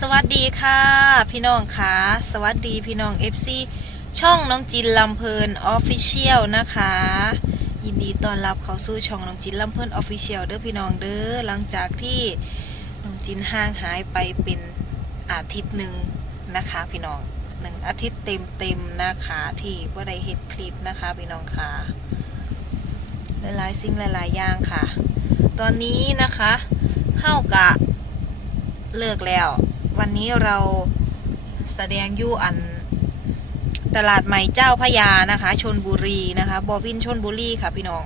สวัสดีค่ะ พี่น้องค่ะ สวัสดีพี่น้อง FC ช่องน้องจินลำเพลินออฟฟิเชียลนะคะ ยินดีต้อนรับเข้าสู่ช่องน้องจินลำเพลินออฟฟิเชียลเด้อพี่น้องเด้อหลังจากที่น้องจินห่างหายไปเป็นอาทิตย์หนึ่งนะคะ พี่น้องหนึ่งอาทิตย์เต็มๆนะคะที่ว่าได้เห็ดคลิปนะคะ พี่น้องค่ะหลายๆสิ่งหลายๆอย่างค่ะ ตอนนี้นะคะเข้ากะเลิกแล้ว วันนี้เราแสดงยู่อันตลาดใหม่เจ้าพยานะคะชนบุรีนะคะบอวินชนบุรีค่ะพี่น้อง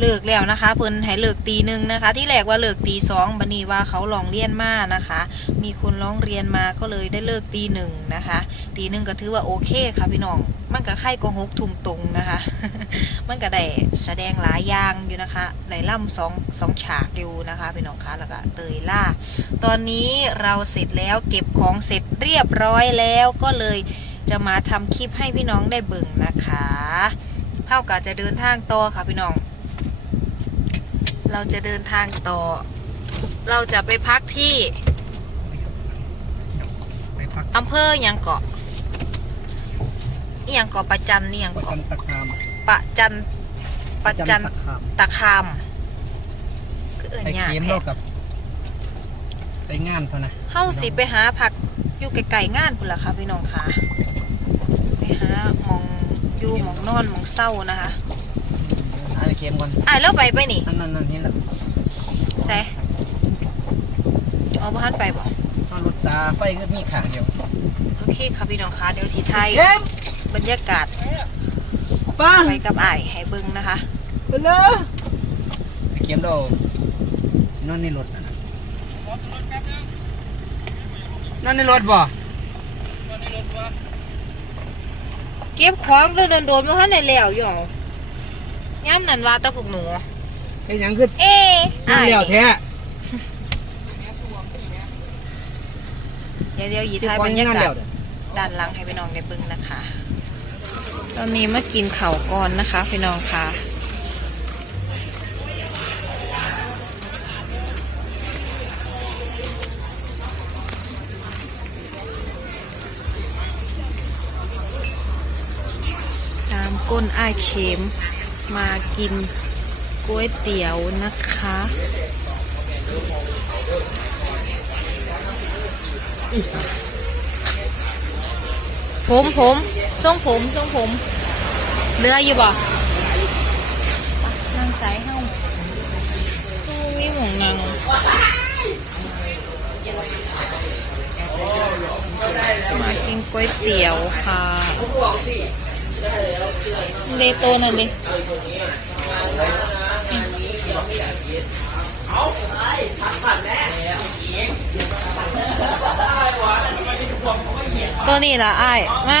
เลิกแล้วนะคะ เพิ่นให้เลิกตีหนึ่งนะคะ ที่แรกว่าเลิกตีสองบันนี้ว่าเขาลองเรียนมานะคะ มีคนร้องเรียนมาก็เลยได้เลิกตีหนึ่งนะคะ ตีหนึ่งก็ถือว่าโอเคค่ะพี่น้องมันก็ไข่ก็หกทุ่มตรงนะคะ มันก็ได้แสดงหลายอย่างอยู่นะคะได้ล่ำสองสองฉากอยู่นะคะพี่น้องคะแล้วก็เตยล่า ตอนนี้เราเสร็จแล้วเก็บของเสร็จเรียบร้อยแล้วก็เลยจะมาทำคลิปให้พี่น้องได้เบิ่งนะคะเท่ากับจะเดินทางต่อค่ะพี่น้อง เราจะเดินทางต่อ เราจะไปพักที่ไปพักอำเภอหยังเกาะนี่ยังเกาะประจันนี่ยังประจัเกาะนตะคามประจันประจันตะคามตะคามคือเอิญไปยากเค็มแท้ โลกกับ ไปงานพอนะเฮาสิไปหาผักอยู่ไกลๆงานพุ่นล่ะค่ะพี่น้องค่ะ ไปหาหมองอยู่หมองนอนหมองเศร้านะคะหา ไปเค็มก่อนอะแล้วไปไปนี่นั่นนั่นนั่นเห็นแล้วแซเอาบ้านไปบ่เอารถตาไฟก็มีขาเดียวโอเคค่ะพี่น้องค่ะเดี๋ยวสิไทยเค็มบรรยากาศป้าไปกับอ้ายให้เบิ่งนะคะไปเลยไปเค็มเรานอนในรถนะนอนในรถบ่เก็บของเดินโดนๆบ่ทันได้แล้วอยู่เอา ย่ามนั้นว่าแตะพวกหนู ไอ้หยังคือเอ๊ะนอนเลี้ยวแท้เดี๋ยวเดี๋ยวๆหยีที่ทายควบนรรยัยางนอนกาเลี้ศยวเด้อด้านหลังให้พี่น้องได้เบิ่งนะคะ ตอนนี้มากินข้าวก่อนนะคะพี่น้องค่ะ ตามก้นอ้ายเข็ม มากินก๋วยเตี๋ยวนะคะ ผมผมทรงผมทรงผมเรืออยู่บ่นั่งใจเฮ้าดูวิหมงนางมากินก๋วยเตี๋ยวค่ะ เดโตนั่นดิตัวนี้ล่ะอ้ายมา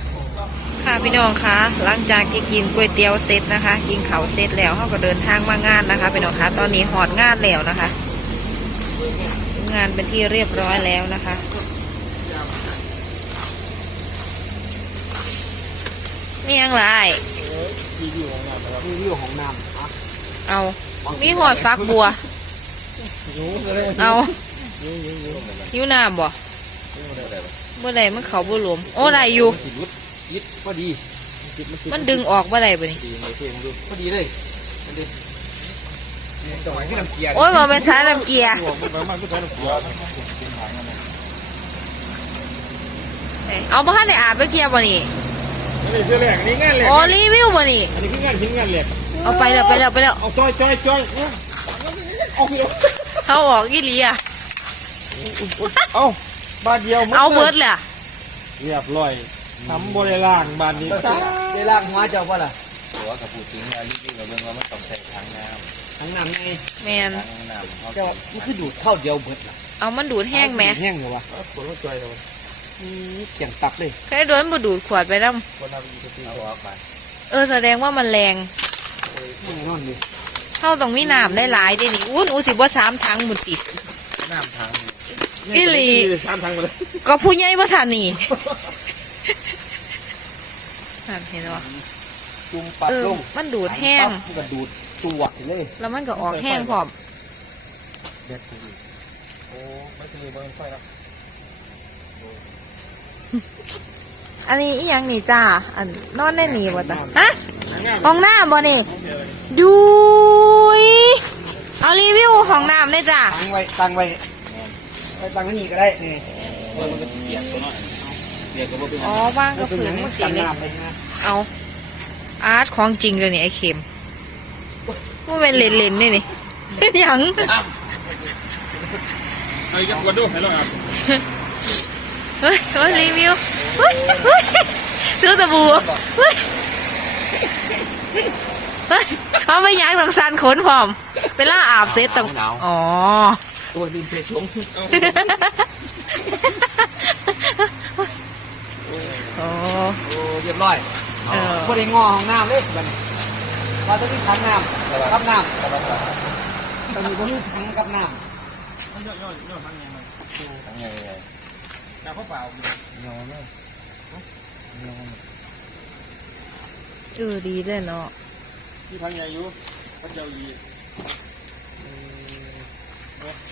ค่ะพี่น้องคะหลังจากที่กินก๋วยเตี๋ยวเสร็จนะคะ กินเขาวเสร็จแล้วเขาก็เดินทางมางานนะคะพี่น้องคะตอนนี้หอดงานแล้วนะคะ งานเป็นที่เรียบร้อยแล้วนะคะนี่ยังไรรีวิวของน้ำรีวิวของน้ำอะเอามีหอดฟักบัวยูเลยเอายูยูยูอยู่น้ำบ่เมื่อไรมันเขาบ่หลวมโอ้ไรอยู่ สิรุดยิดพอดีจิตมันสิมันดึงออกเมื่อไรบ่นี่ดีเลยเทมดูพอดีเลยมันดีต่อยขึ้นน้ำเกียร์โอ้ยมาเป็นสายลำเกียร์มันมันก็ใช้น้ำเกียร์เอ้ยเอาบ้านในอาบไปเกียร์บ่นี่นี่คือแรกอันนี้งานแรกโอ้รีวิวบ่นี่อันนี้คืองานชิ้นงานแรกเอาไปแล้วไปแล้วไปแล้วเอาจอยจอยจอยเอาเดียวเขาออกอีหลีอะเอาบาทเดียวเอาเบิร์ดเลยอะเรียบร้อย ทำบริล่างบานนี้จ้าได้ล่างหัวเจ้าป่ะล่ะตัวกับพูดถึงอายุที่กับเรื่องว่ามันต้องใช้ถังน้ทั้งน้ำในแมนำถังน้ำเขาเจ้ามันคือดูดเข้าวเดียวเบิดล่ะเอามันดูดแห้งไหมดูดแห้งเลยวะปวดหัวใจเลยนี่เกี่ยงตับเลยเคยโดนบูดูดขวดไปน้คนทำอีกทีเอาออกมาำเออแสดงว่ามันแรงมันนอนดิเข้าต้องมีน้ำได้หลายได้นี่อุ้นอูสิบ่สามถังหมุนติน้ำถังอีหลี สามทางมาเลยก็ผู้ใหญ่บ่ทันนี่ นั่นเห็นบ่จุ่มปัดเออลงมันดูดแห้งปั๊บมันก็ดูดตัวเลยแล้วมันก็ออกแห้งพร้อมเด็ดทีโอ้ไม่คือเบอร์ไฟแล้วอันนี้อีหยังนี่จ้าอันนอนได้นี่บ่จ้ะฮะห้องน้ำบ่นี่ดูยเอารีวิวห้องน้ำได้จ้าตั้งไว้ตั้งไว้ไว้ตั้งไว้นี่ก็ได้นี่เบอร์มันก็เปียกตัวน้อยเปียกก็บ่เป็นอ๋อว่างก็ก็เป็นฝือนย่างนี้มันสีกันเลยน้ำ เลยนะเอาอาร์ตของจริงเลยนี่ไอ้เข็มว่าเป็นเลนเลนๆนี่นี่เป็นหยังไอ้ยักษ์กระดูกให้เราครับเฮ้ยเฮ้ยรีวิวเฮ้ยเฮ้ยซื้อตะบูเฮ้ยเฮ้ยเอาไปยักต้องซันขนพร้อมเวลาอาบเสร็จต้องอ๋อตัวดินเพชรลงอ๋อโอ้เรียบร้อย เออพอได้งอของน้ำเลยบัดนี้ว่าจะมีถังน้ำกับน้ำตอนนี้ก็มีถังกับน้ถังไงไงำน้ำเปล่านอนเลยนอนเออดีเลยเนาะที่ถังใหญ่อยู่พระเจ้าอี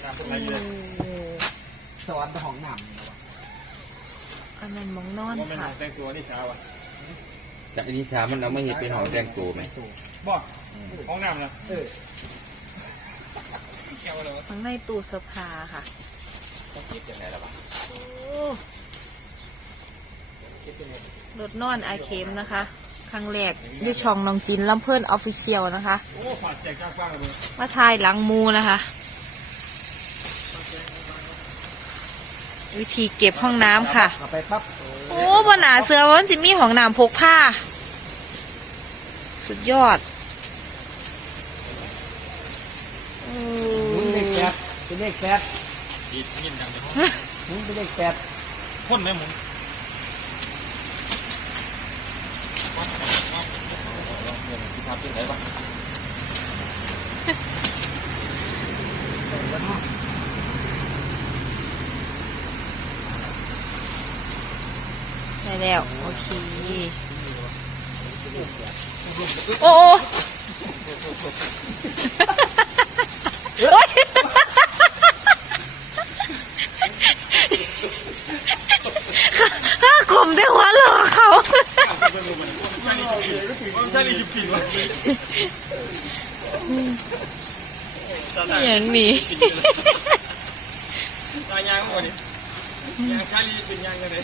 น้ำเป็นไรเลยสวรรค์ของน้ำอันนั้นมองนอนว่าเป็นค่ะแต่งตัวนี่สาวอะ จากอันนี้สามันเอาไม่เห็นเป็นหองแต่งตัวไหมบ่ห้องน้ำนะเออข้างในตู้เสื้อผ้าค่ะต้องคิดยังไงล่ะวะโอ้รถนอนอาเคมนะคะ ครั้งแรกอยูช่องน้องจินลำเพิ่นออฟฟิเชียลนะคะโอ้ฝาดแจกกว้างๆเลยมาถ่ายหลังมูนะคะ วิธีเก็บห้องน้ำค่ะ เอาไปปั๊บโอ้บนหนาเสือวันสิมีห้องน้ำพกผ้า สุดยอดโอ้หมุนเลขแปดเป็นเลขแปดดีดยินดังเลยหมุนเป็นเลขแปดพ่นไหมหมุนที่ทำเป็นไหนวะ ได้แล้ว โอเค โอ้โอ้โอ๊ยข้ากลมได้หัวหลอกเขาใช่เลยชิบกินวะอย่างนี้ตายยางหมดดิยางชาลีเป็นยางกันเลย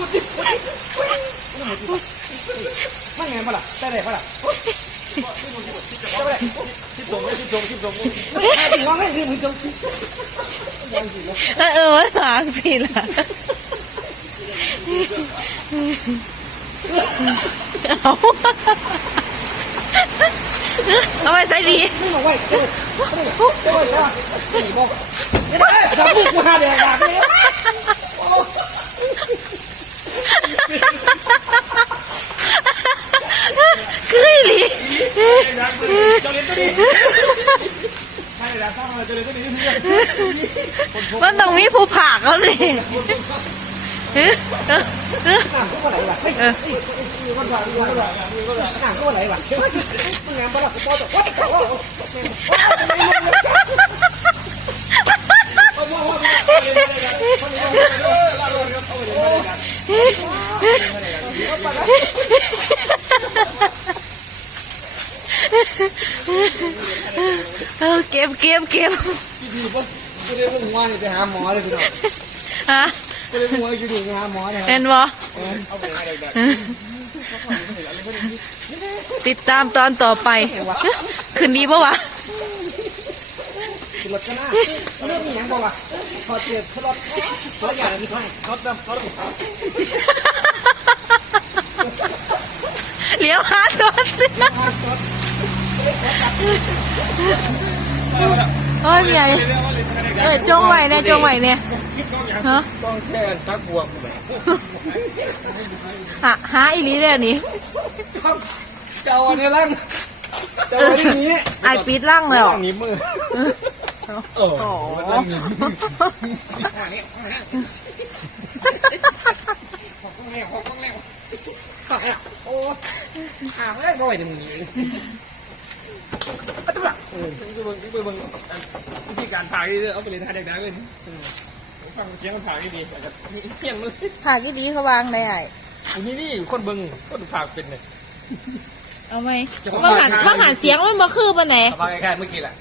ผู้ผากเขาเลยน้ำก็ไหลว่ะเฮ้ยเฮ้ยมีคนว่ามีคนว่ามีคนว่าน้ำก็ไหลว่ะมึงงา นบ้าหรอกกูปอตกว่าแต่ว่าเอ เก็บเก็บเก็บดีป่ะกูได้มึงว่านี่ไปหาหมอเลยพี่น้องฮะกูได้มึงว่าอยู่ดีไปหาหมอเลยเห็นบ่เอาไปให้เด็กติดตามตอนต่อไป คืนดีปะวะรถก็น่าเรื่องมีอย่างบอกว่าพอเจ็บเขารถเขาใหญ่ไม่ใช่รถดำรถดำเลี้ยวหาตัวสิ โอ้ยใหญ่เอ้ยจงไหวเนี่ยจงไหวเนี่ยฮะต้องแช่ชักบวมแบบหาหาอีหลีเลยอันนี้เจ้าอันนี้ลังเจ้าอันนี้ไอายปิดล่างแล้วหนีมือโอ้โอ้โอ้อ่าไม่ได้บ่อยหนึ่งนี้ เออกูเบิ่งกูไปเบิ่งวิธีการผ่าที่เอาไปเรียนท่ายเด็กได้เลยฟังเสียงมันผ่าที่ดีแต่ก็เฮี้ยนเลยหากี่ดีเขาวางได้ไอนี่นี่คนเบิ่งคนผ่ายเป็นเลยเอาไหมว่าหันว่าหันเสียงมันมาคือปะไหนสบายแค่เมื่อกี้แหละ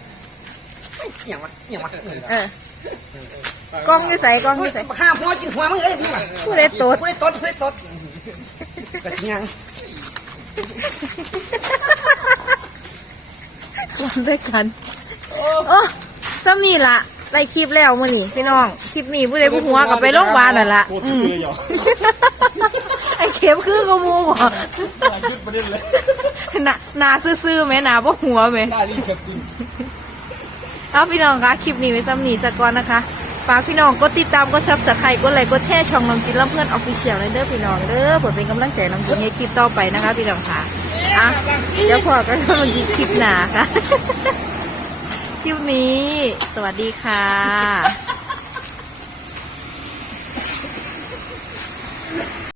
เหี่ยงวะเหี่ยงวะเออ กล้องที่ใส่กล้องที่ใส่ข้าหัวกินหัวมึงเอ้ยนี่ผู้ใดตด ผู้ใดตดผู้ใดตดกระชิงยัง รวมด้วยกัน โอ้ซ้ำนี่ละได้คลิปแล้วมื้อนี้พี่น้อง คลิปนี้ผู้ใดผู้หัวกับไปโรงพยาบาลนั่นละโคตรอืมเลยหรอไอ้เข็มคือกระมูบ่ยืดประเด็นเลยหนาหนาซื่อๆไหมหนาบ่หัวไหมชาลีเข็มตึงเอาพี่น้องคะคลิปนี้ไว้ซ้ำนี่สักก่อนนะคะฝากพี่น้องกดติดตามกดซับสไครต์กดไลค์กดแชร์ช่องน้องจินลำเพื่อนออฟฟิเชียลเลยเด้อพี่น้องเด้อเพื่อเป็นกำลังใจน้องจินในคลิปต่อไปนะคะพี่น้องค่ะ อะเดี๋ยวพอกันน้องจิคลิปหนาค่ะ คลิปนี้ สวัสดีค่ะ